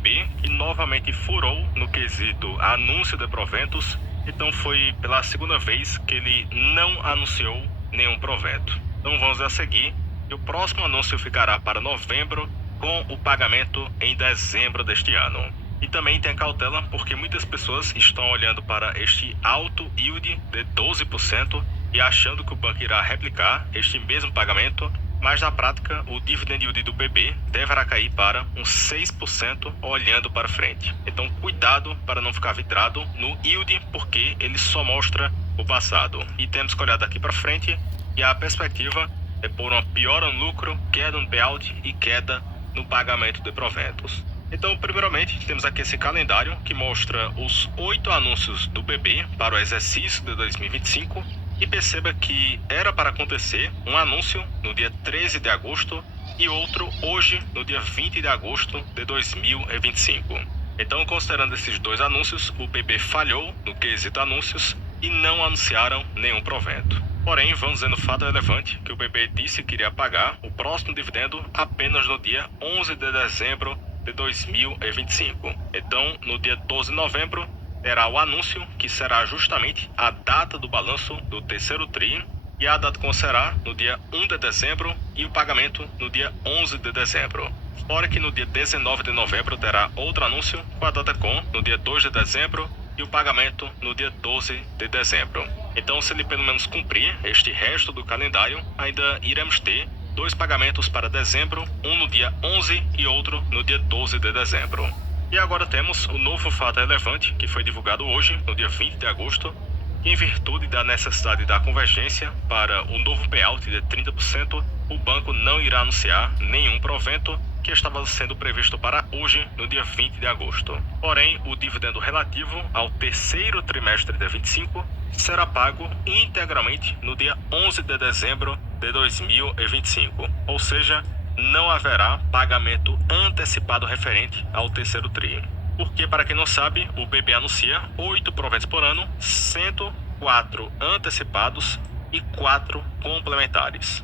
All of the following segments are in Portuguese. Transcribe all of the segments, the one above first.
BB, que novamente furou no quesito anúncio de proventos. Então foi pela segunda vez que ele não anunciou nenhum provento. Então vamos a seguir, e o próximo anúncio ficará para novembro, com o pagamento em dezembro deste ano. E também tem cautela, porque muitas pessoas estão olhando para este alto yield de 12% e achando que o banco irá replicar este mesmo pagamento, mas na prática o dividend yield do BB deverá cair para uns 6% olhando para frente. Então cuidado para não ficar vidrado no yield, porque ele só mostra o passado. E temos que olhar daqui para frente, e a perspectiva é por uma piora no lucro, queda no payout e queda no pagamento de proventos. Então, primeiramente, temos aqui esse calendário que mostra os 8 anúncios do BB para o exercício de 2025, e perceba que era para acontecer um anúncio no dia 13 de agosto e outro hoje, no dia 20 de agosto de 2025. Então, considerando esses dois anúncios, o BB falhou no quesito anúncios e não anunciaram nenhum provento. Porém, vamos ver no fato relevante que o BB disse que iria pagar o próximo dividendo apenas no dia 11 de dezembro de 2025. Então, no dia 12 de novembro, terá o anúncio, que será justamente a data do balanço do terceiro TRI, e a data como será no dia 1 de dezembro e o pagamento no dia 11 de dezembro. Fora que no dia 19 de novembro terá outro anúncio com a data com no dia 2 de dezembro e o pagamento no dia 12 de dezembro. Então, se ele pelo menos cumprir este resto do calendário, ainda iremos ter dois pagamentos para dezembro, um no dia 11 e outro no dia 12 de dezembro. E agora temos o novo fato relevante que foi divulgado hoje, no dia 20 de agosto, que em virtude da necessidade da convergência para o novo payout de 30%, o banco não irá anunciar nenhum provento, que estava sendo previsto para hoje, no dia 20 de agosto. Porém, o dividendo relativo ao terceiro trimestre de 25 será pago integralmente no dia 11 de dezembro de 2025, ou seja, não haverá pagamento antecipado referente ao terceiro TRI. Porque, para quem não sabe, o BB anuncia 8 proventos por ano, sendo 4 antecipados e 4 complementares.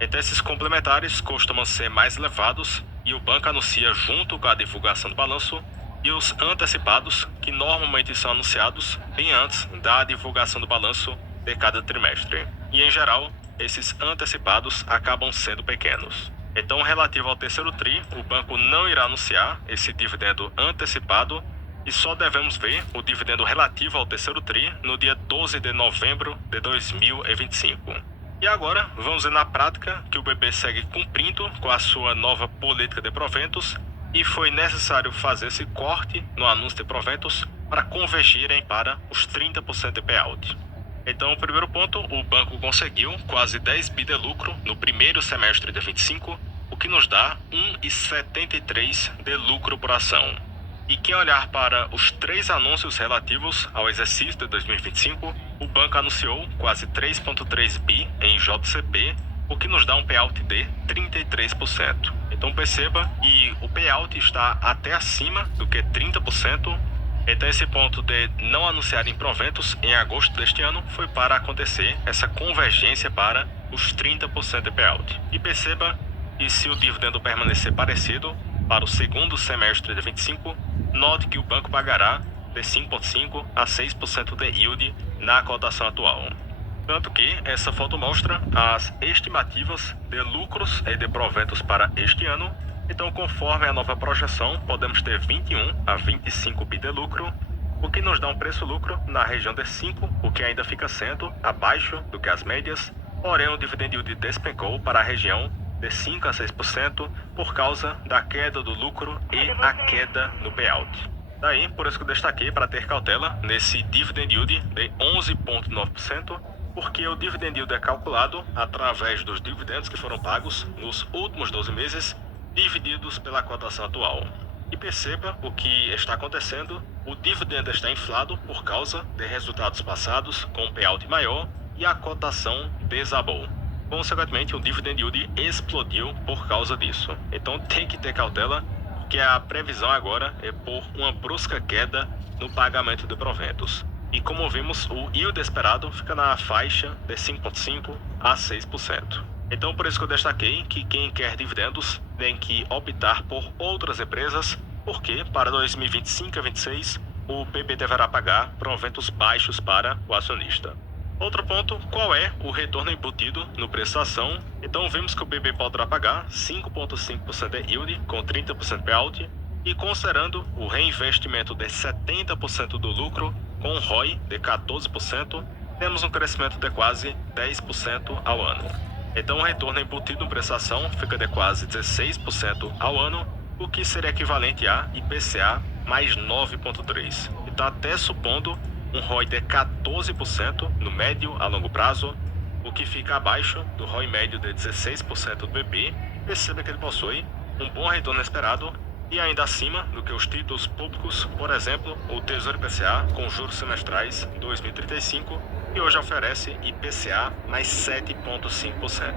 Então, esses complementares costumam ser mais elevados e o banco anuncia junto com a divulgação do balanço, e os antecipados, que normalmente são anunciados bem antes da divulgação do balanço de cada trimestre. E, em geral, esses antecipados acabam sendo pequenos. Então, relativo ao terceiro TRI, o banco não irá anunciar esse dividendo antecipado e só devemos ver o dividendo relativo ao terceiro TRI no dia 12 de novembro de 2025. E agora, vamos ver na prática que o BB segue cumprindo com a sua nova política de proventos, e foi necessário fazer esse corte no anúncio de proventos para convergirem para os 30% de payout. Então, o primeiro ponto, o banco conseguiu quase 10 bi de lucro no primeiro semestre de 25, o que nos dá 1,73 de lucro por ação. E quem olhar para os 3 anúncios relativos ao exercício de 2025, o banco anunciou quase 3,3 bi em JCP, o que nos dá um payout de 33%. Então perceba que o payout está até acima do que 30%. Então esse ponto de não anunciarem proventos em agosto deste ano foi para acontecer essa convergência para os 30% de payout. E perceba que se o dividendo permanecer parecido para o segundo semestre de 25, note que o banco pagará de 5,5% a 6% de yield na cotação atual. Tanto que essa foto mostra as estimativas de lucros e de proventos para este ano. Então, conforme a nova projeção, podemos ter 21 a 25 bi de lucro, o que nos dá um preço-lucro na região de 5, o que ainda fica sendo abaixo do que as médias. Porém, o dividend yield despencou para a região de 5 a 6% por causa da queda do lucro e a queda no payout. Daí, por isso que eu destaquei para ter cautela nesse dividend yield de 11,9%, porque o dividend yield é calculado através dos dividendos que foram pagos nos últimos 12 meses, divididos pela cotação atual. E perceba o que está acontecendo: o dividendo está inflado por causa de resultados passados com um payout maior e a cotação desabou. Consequentemente, o dividend yield explodiu por causa disso. Então tem que ter cautela, porque a previsão agora é por uma brusca queda no pagamento de proventos. E como vimos, o yield esperado fica na faixa de 5,5% a 6%. Então, por isso que eu destaquei que quem quer dividendos tem que optar por outras empresas porque para 2025 a 26 o BB deverá pagar proventos baixos para o acionista. Outro ponto, qual é o retorno embutido no preço da ação? Então vemos que o BB poderá pagar 5,5% de yield com 30% payout e considerando o reinvestimento de 70% do lucro com um ROI de 14%, temos um crescimento de quase 10% ao ano. Então o retorno embutido no preço da ação fica de quase 16% ao ano, o que seria equivalente a IPCA mais 9,3%. Então até supondo um ROI de 14% no médio a longo prazo, o que fica abaixo do ROI médio de 16% do BB, perceba que ele possui um bom retorno esperado e ainda acima do que os títulos públicos, por exemplo, o Tesouro IPCA com juros semestrais 2035, que hoje oferece IPCA mais 7,5%.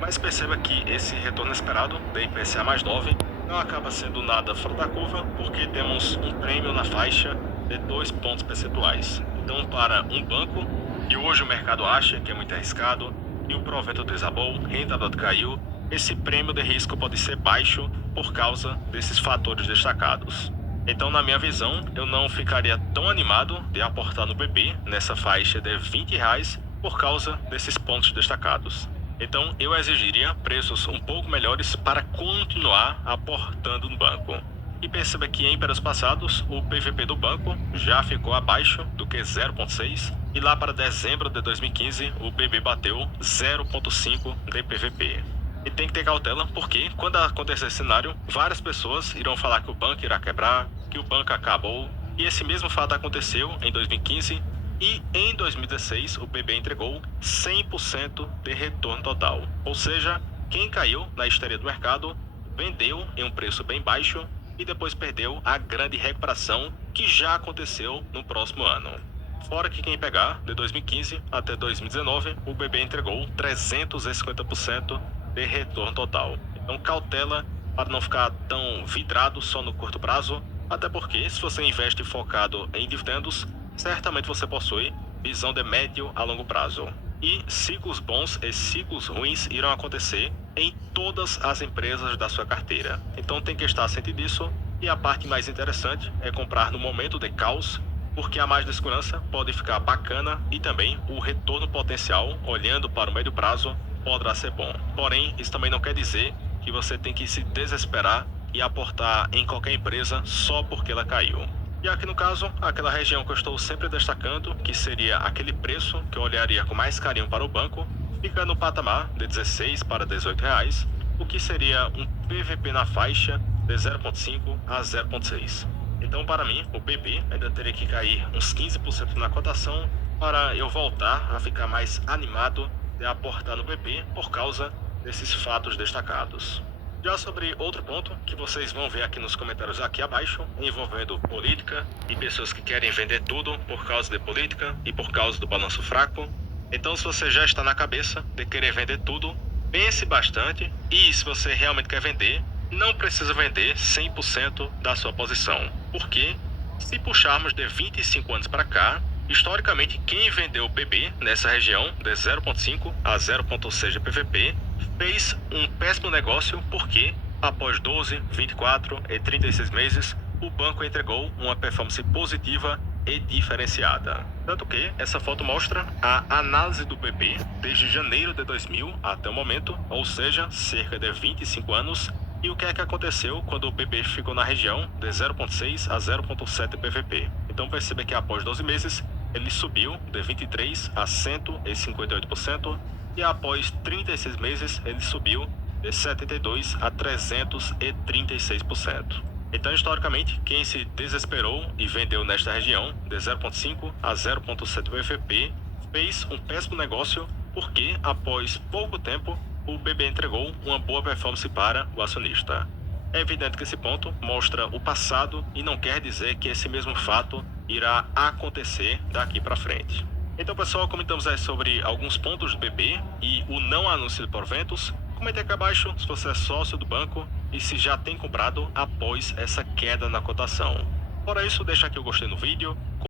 Mas perceba que esse retorno esperado de IPCA mais 9 não acaba sendo nada fora da curva, porque temos um prêmio na faixa de 2 pontos percentuais. Então, para um banco, que hoje o mercado acha que é muito arriscado, e o provento desabou, rentabilidade caiu, esse prêmio de risco pode ser baixo por causa desses fatores destacados. Então, na minha visão, eu não ficaria tão animado de aportar no BB nessa faixa de R$ 20 por causa desses pontos destacados. Então, eu exigiria preços um pouco melhores para continuar aportando no banco. E perceba que em períodos passados, o PVP do banco já ficou abaixo do que 0,6 e lá para dezembro de 2015, o BB bateu 0,5 de PVP. E tem que ter cautela, porque quando acontecer esse cenário, várias pessoas irão falar que o banco irá quebrar, que o banco acabou, e esse mesmo fato aconteceu em 2015 e em 2016 o BB entregou 100% de retorno total. Ou seja, quem caiu na histeria do mercado vendeu em um preço bem baixo e depois perdeu a grande recuperação que já aconteceu no próximo ano. Fora que quem pegar de 2015 até 2019, o BB entregou 350% de retorno total. Então cautela para não ficar tão vidrado só no curto prazo, até porque se você investe focado em dividendos, certamente você possui visão de médio a longo prazo. E ciclos bons e ciclos ruins irão acontecer em todas as empresas da sua carteira. Então tem que estar ciente disso. E a parte mais interessante é comprar no momento de caos, porque a margem de segurança pode ficar bacana e também o retorno potencial, olhando para o médio prazo, poderá ser bom. Porém, isso também não quer dizer que você tem que se desesperar e aportar em qualquer empresa só porque ela caiu. E aqui no caso, aquela região que eu estou sempre destacando, que seria aquele preço que eu olharia com mais carinho para o banco, fica no patamar de 16 para 18 reais, o que seria um PVP na faixa de 0,5 a 0,6. Então, para mim, o BB ainda teria que cair uns 15% na cotação para eu voltar a ficar mais animado de aportar no BB por causa desses fatos destacados. Já sobre outro ponto, que vocês vão ver aqui nos comentários aqui abaixo, envolvendo política e pessoas que querem vender tudo por causa de política e por causa do balanço fraco. Então, se você já está na cabeça de querer vender tudo, pense bastante e se você realmente quer vender, não precisa vender 100% da sua posição. Porque, se puxarmos de 25 anos para cá, historicamente quem vendeu o BB nessa região de 0,5 a 0,6 de PVP fez um péssimo negócio porque, após 12, 24 e 36 meses, o banco entregou uma performance positiva e diferenciada. Tanto que essa foto mostra a análise do BB desde janeiro de 2000 até o momento, ou seja, cerca de 25 anos, e o que é que aconteceu quando o BB ficou na região de 0,6 a 0,7 PVP. Então perceba que após 12 meses, ele subiu de 23% a 158%, e após 36 meses, ele subiu de 72% a 336%. Então, historicamente, quem se desesperou e vendeu nesta região de 0,5 a 0,7 PVP fez um péssimo negócio porque, após pouco tempo, o BB entregou uma boa performance para o acionista. É evidente que esse ponto mostra o passado e não quer dizer que esse mesmo fato irá acontecer daqui para frente. Então, pessoal, comentamos aí sobre alguns pontos do BB e o não anúncio de proventos. Comente aqui abaixo se você é sócio do banco e se já tem comprado após essa queda na cotação. Fora isso, deixa aqui o gostei no vídeo.